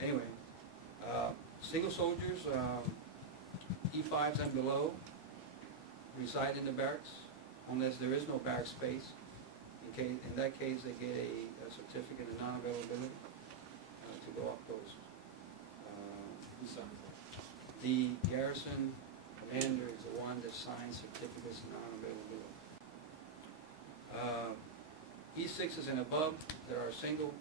Anyway, single soldiers, E5s and below, reside in the barracks, unless there is no barrack space. In that case, they get a certificate of non-availability to go up post. The garrison commander is the one that signs certificates of non-availability. E6s and above that are single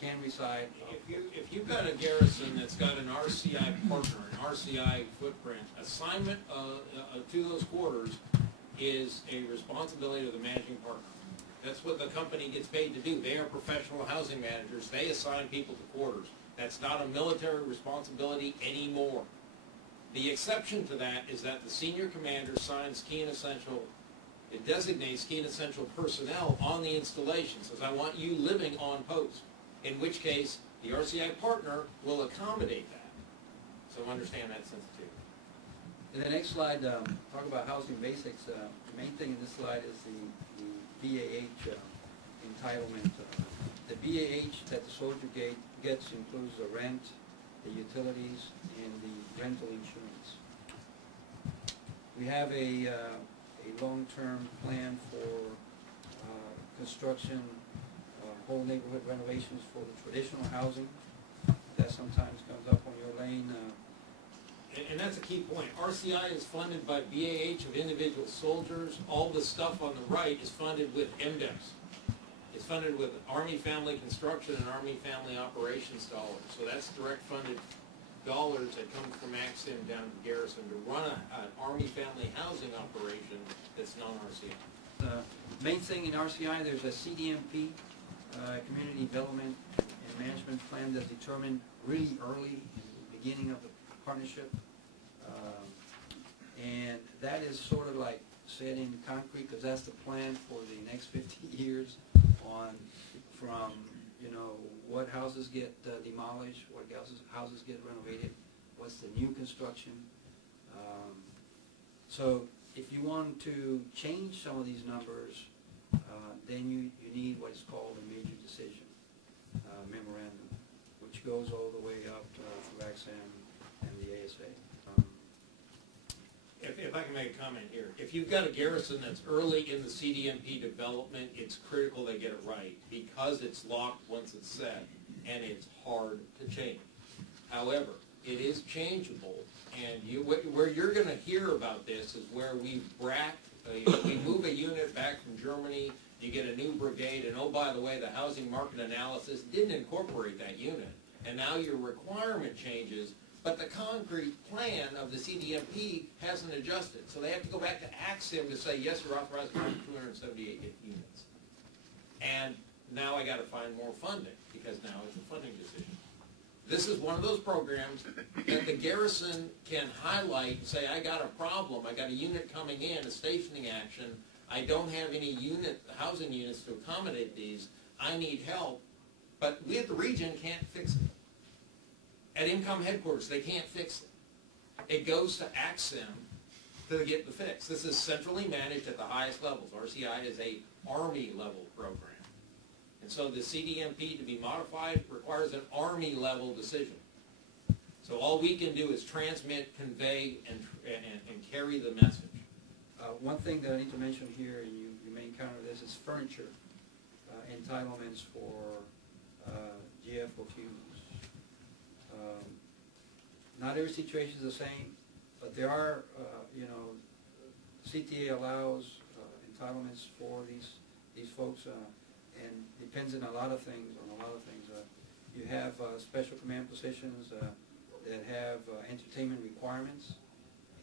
can reside. If you've got a garrison that's got an RCI partner, an RCI footprint, assignment to those quarters is a responsibility of the managing partner. That's what the company gets paid to do. They are professional housing managers. They assign people to quarters. That's not a military responsibility anymore. The exception to that is that the senior commander signs key and essential, it designates key and essential personnel on the installation, says, I want you living on post, in which case the RCI partner will accommodate that. So understand that sensitivity. In the next slide, talk about housing basics. The main thing in this slide is the BAH entitlement. The BAH that the soldier gets includes the rent, the utilities, and the rental insurance. We have a long-term plan for construction, whole neighborhood renovations for the traditional housing. That sometimes comes up on your lane. And that's a key point. RCI is funded by BAH of individual soldiers. All the stuff on the right is funded with MDEPS. It's funded with Army Family Construction and Army Family Operations dollars. So that's direct funded dollars that come from Maxim down to Garrison to run an Army Family Housing operation that's non-RCI. The main thing in RCI, there's a CDMP, Community Development and Management Plan that's determined really early in the beginning of the partnership. And that is sort of like set in concrete because that's the plan for the next 50 years from what houses get demolished, what houses get renovated, what's the new construction. So if you want to change some of these numbers, then you need what is called a major decision memorandum, which goes all the way up through AXAM and the ASA. If I can make a comment here, if you've got a garrison that's early in the CDMP development, it's critical they get it right because it's locked once it's set, and it's hard to change. However, it is changeable, and where you're going to hear about this is where we move a unit back from Germany, you get a new brigade, and oh, by the way, the housing market analysis didn't incorporate that unit, and now your requirement changes. But the concrete plan of the CDMP hasn't adjusted. So they have to go back to AXIM to say, yes, you're authorized to run 278 units. And now I got to find more funding because now it's a funding decision. This is one of those programs that the garrison can highlight and say, I got a problem. I got a unit coming in, a stationing action. I don't have any housing units to accommodate these. I need help. But we at the region can't fix it. At Income headquarters, they can't fix it. It goes to AXIM to get the fix. This is centrally managed at the highest levels. RCI is a Army-level program. And so the CDMP to be modified requires an Army-level decision. So all we can do is transmit, convey, and carry the message. One thing that I need to mention here, and you may encounter this, is furniture entitlements for GFOQs. Not every situation is the same, but there are, CTA allows entitlements for these folks, and depends on a lot of things. You have special command positions that have entertainment requirements,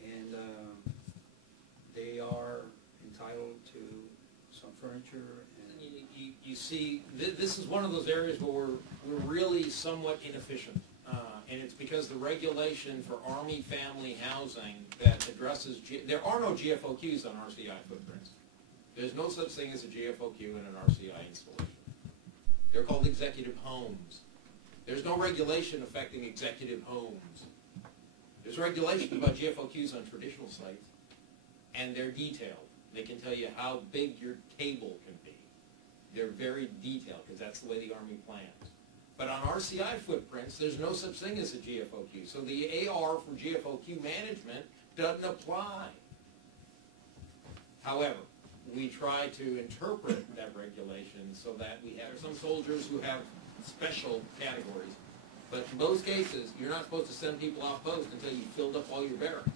and they are entitled to some furniture. And you see, this is one of those areas where we're really somewhat inefficient. And it's because the regulation for Army family housing that addresses, there are no GFOQs on RCI footprints. There's no such thing as a GFOQ in an RCI installation. They're called executive homes. There's no regulation affecting executive homes. There's regulation about GFOQs on traditional sites, and they're detailed. They can tell you how big your table can be. They're very detailed because that's the way the Army plans. But on RCI footprints, there's no such thing as a GFOQ. So the AR for GFOQ management doesn't apply. However, we try to interpret that regulation so that we have some soldiers who have special categories. But in most cases, you're not supposed to send people off post until you've filled up all your barracks.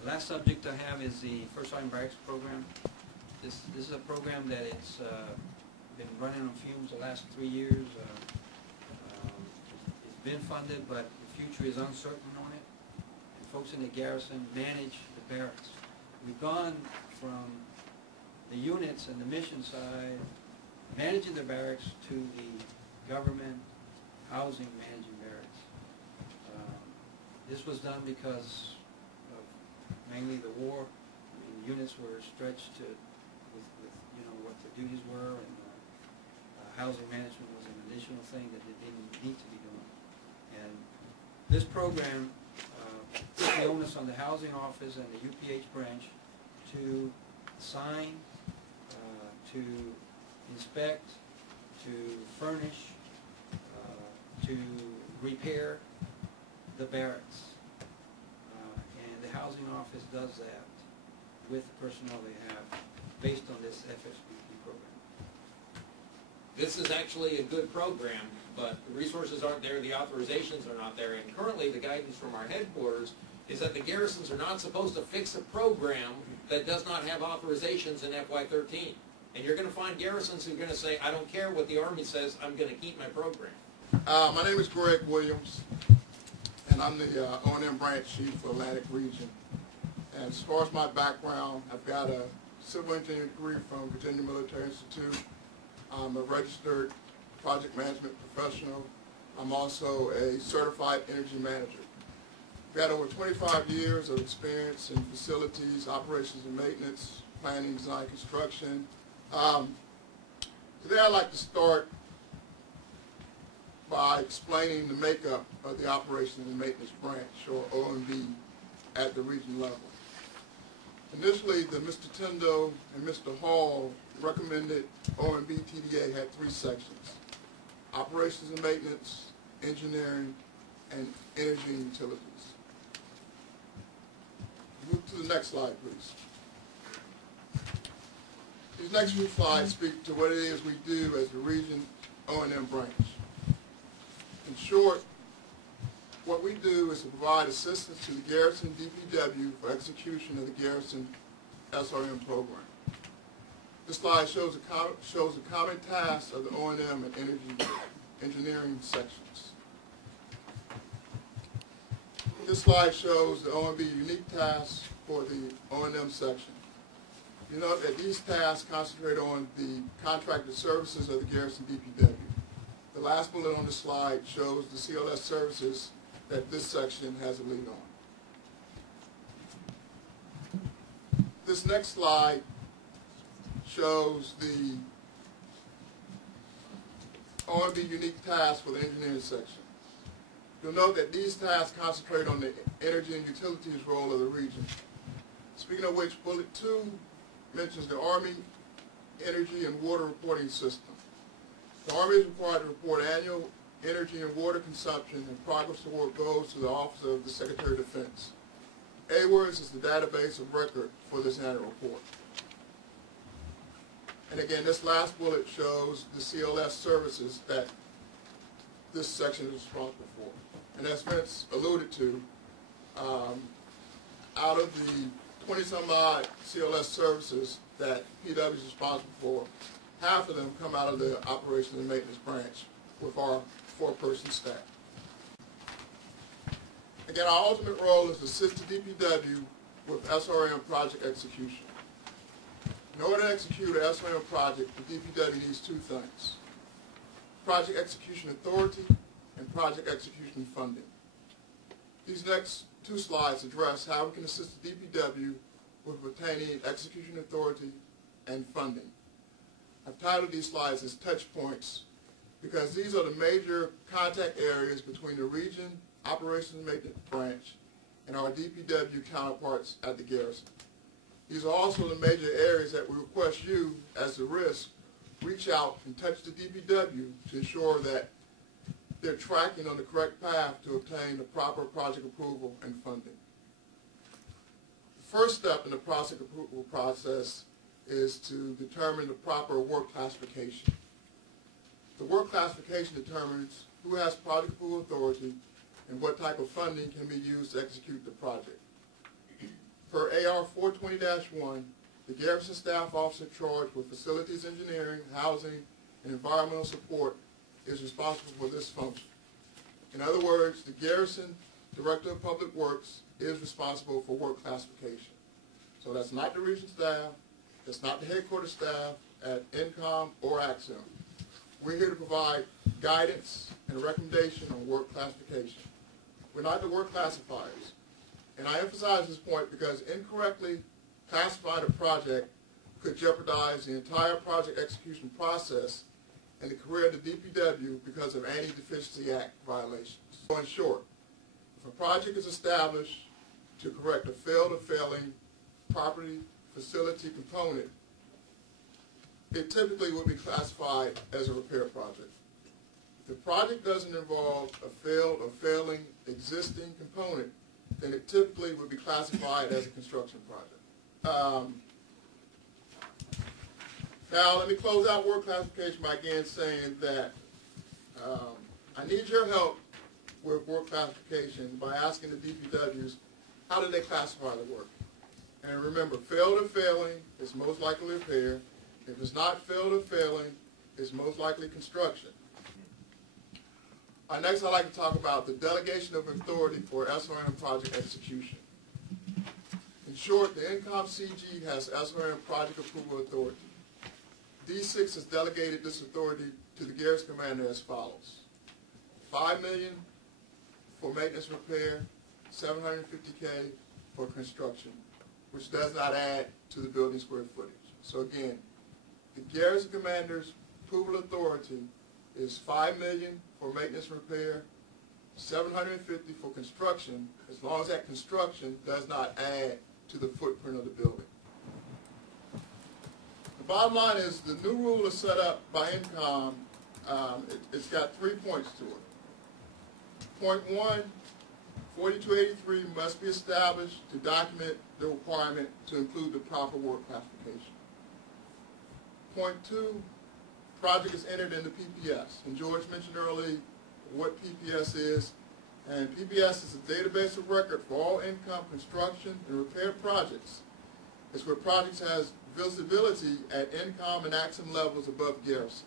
The last subject I have is the First Sergeant Barracks program. This is a program that it's been running on fumes the last 3 years. It's been funded, but the future is uncertain on it. And folks in the garrison manage the barracks. We've gone from the units and the mission side, managing the barracks, to the government housing managing barracks. This was done because of mainly the war. I mean, the units were stretched to with you know what their duties were, and housing management was an additional thing that they didn't need to be doing. And this program put the onus on the housing office and the UPH branch to sign, to inspect, to furnish, to repair the barracks. And the housing office does that with the personnel they have based on this FSBP program. This is actually a good program, but the resources aren't there, the authorizations are not there, and currently the guidance from our headquarters is that the garrisons are not supposed to fix a program that does not have authorizations in FY13. And you're going to find garrisons who are going to say, I don't care what the Army says, I'm going to keep my program. My name is Greg Williams, and I'm the O&M branch chief for Atlantic Region. And as far as my background, I've got a civil engineering degree from Virginia Military Institute. I'm a registered project management professional. I'm also a certified energy manager. I've got over 25 years of experience in facilities, operations and maintenance, planning, design, construction. Today I'd like to start by explaining the makeup of the operations and maintenance branch, or OMB, at the region level. Initially, Mr. Tindall and Mr. Hall recommended OMB TDA had 3 sections: operations and maintenance, engineering, and energy and utilities. Move to the next slide, please. These next few slides speak to what it is we do as the region O&M branch. In short, what we do is to provide assistance to the garrison DPW for execution of the garrison SRM program. This slide shows the common tasks of the O&M and energy engineering sections. This slide shows the OMB unique tasks for the O&M section. You note that these tasks concentrate on the contracted services of the garrison DPW. The last bullet on the slide shows the CLS services that this section has a lead on. This next slide shows the OMB unique tasks for the engineering section. You'll note that these tasks concentrate on the energy and utilities role of the region. Speaking of which, bullet 2 mentions the Army Energy and Water Reporting System. The Army is required to report annual energy and water consumption and progress toward goals to the Office of the Secretary of Defense. AWARS is the database of record for this annual report. And again, this last bullet shows the CLS services that this section is responsible for. And as Vince alluded to, out of the 20-some-odd CLS services that PW is responsible for, half of them come out of the operations and maintenance branch with our 4-person staff. Again, our ultimate role is to assist the DPW with SRM project execution. In order to execute an SRM project, the DPW needs 2 things: project execution authority and project execution funding. These next 2 slides address how we can assist the DPW with obtaining execution authority and funding. I've titled these slides as touch points because these are the major contact areas between the region, operations and maintenance branch, and our DPW counterparts at the garrison. These are also the major areas that we request you, as the RIST, reach out and touch the DPW to ensure that they're tracking on the correct path to obtain the proper project approval and funding. The first step in the project approval process is to determine the proper work classification. The work classification determines who has project approval authority and what type of funding can be used to execute the project. Per AR 420-1, the garrison staff officer charged with facilities engineering, housing, and environmental support is responsible for this function. In other words, the garrison director of public works is responsible for work classification. So that's not the region staff, that's not the headquarters staff at INCOM or AXIM. We're here to provide guidance and recommendation on work classification. We're not the work classifiers. And I emphasize this point because incorrectly classifying a project could jeopardize the entire project execution process and the career of the DPW because of Anti-Deficiency Act violations. So in short, if a project is established to correct a failed or failing property facility component, it typically would be classified as a repair project. If the project doesn't involve a failed or failing existing component, then it typically would be classified as a construction project. Now, let me close out work classification by again saying that I need your help with work classification by asking the DPWs, how do they classify the work? And remember, failed or failing is most likely repair. If it's not failed or failing, it's most likely construction. Next, I'd like to talk about the delegation of authority for SRM project execution. In short, the INCOM CG has SRM project approval authority. D6 has delegated this authority to the garrison commander as follows: $5 million for maintenance repair, $750K for construction, which does not add to the building square footage. So again, the garrison commander's approval authority is $5 million for maintenance repair, $750 for construction, as long as that construction does not add to the footprint of the building. The bottom line is the new rule is set up by INCOM. It's got 3 points to it. Point 1, 4283 must be established to document the requirement to include the proper work classification. Point 2, project is entered into PPS. And George mentioned earlier what PPS is. And PPS is a database of record for all INCOM construction and repair projects. It's where projects has visibility at INCOM and AXIM levels above garrison.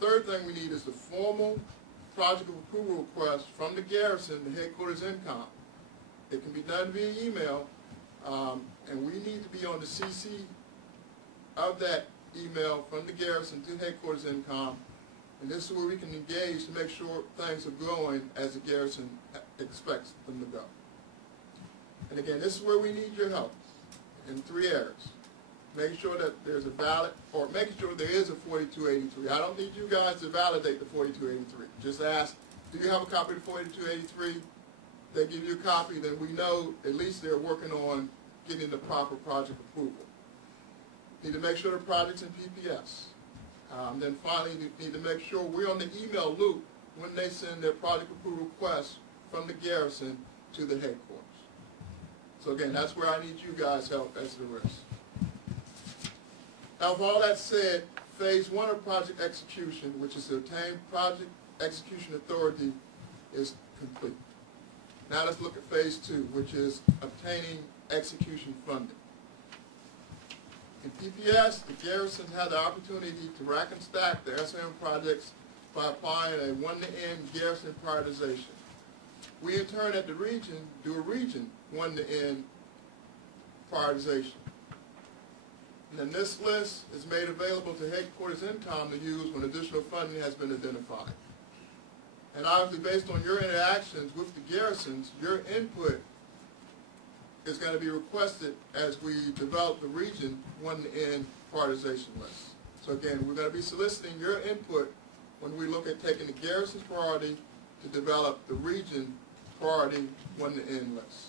The third thing we need is the formal project approval request from the garrison to headquarters INCOM. It can be done via email, and we need to be on the CC of that email from the garrison to headquarters INCOM, and this is where we can engage to make sure things are going as the garrison expects them to go. And again, this is where we need your help in 3 areas. Making sure that there's a valid, or making sure there is a 4283. I don't need you guys to validate the 4283. Just ask, do you have a copy of the 4283? They give you a copy, then we know at least they're working on getting the proper project approval. Need to make sure the project's in PPS. Then finally, you need to make sure we're on the email loop when they send their project approval request from the garrison to the headquarters. So again, that's where I need you guys' help as the RIST. Now, with all that said, phase 1 of project execution, which is to obtain project execution authority, is complete. Now let's look at phase 2, which is obtaining execution funding. In PPS, the garrisons had the opportunity to rack and stack their SRM projects by applying a one-to-N garrison prioritization. We, in turn, at the region, do a region one-to-N prioritization. And then this list is made available to headquarters INCOM to use when additional funding has been identified. And obviously, based on your interactions with the garrisons, your input is going to be requested as we develop the region one-to-N prioritization list. So again, we're going to be soliciting your input when we look at taking the garrison's priority to develop the region priority one-to-N list.